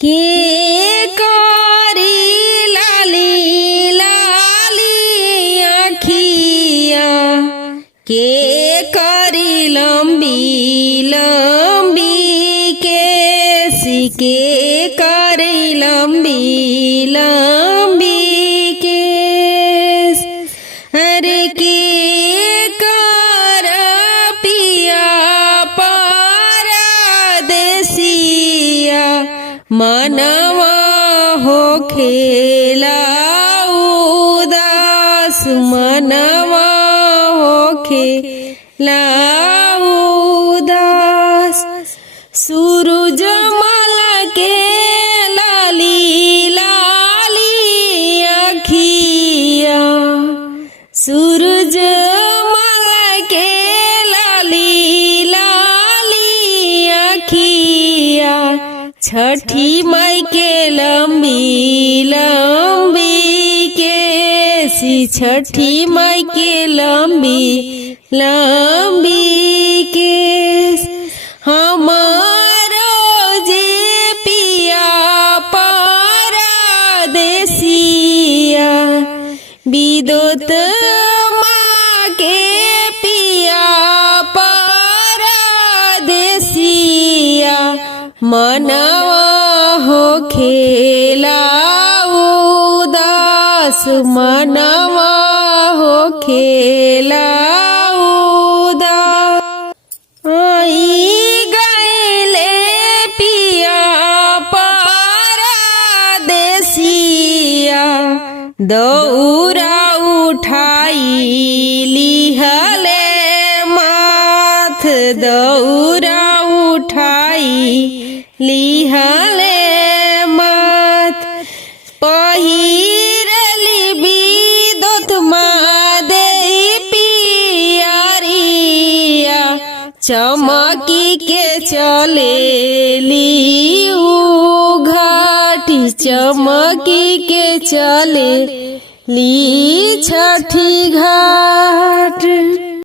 के करी लाली लाली आँखिया के करी लंबी लंबी केस के करी लंबी लंबी केस अरे के कर पिया परदेसिया मनवा हो खेला उदास मनवा हो खेला उदास सूरज मल के लाली लाली आँखिया सूरज मल के लाली लाली आँखिया छठी माई के लंबी लंबी केसी छठी माई के लंबी लंबी केस हमारो जे पिया परदेसिया विदोत माँ के पिया परदेसिया मनवा हो खेला उदास मनवा हो खेला उदास आई गईले पिया परदेसिया दौरा उठाई लिहले माथ दौरा उठाई लिहले माथ पहिरली विदोत मादे पियरिया चमकी के चलेली घाटी चमकी के चलेली छठी घाट।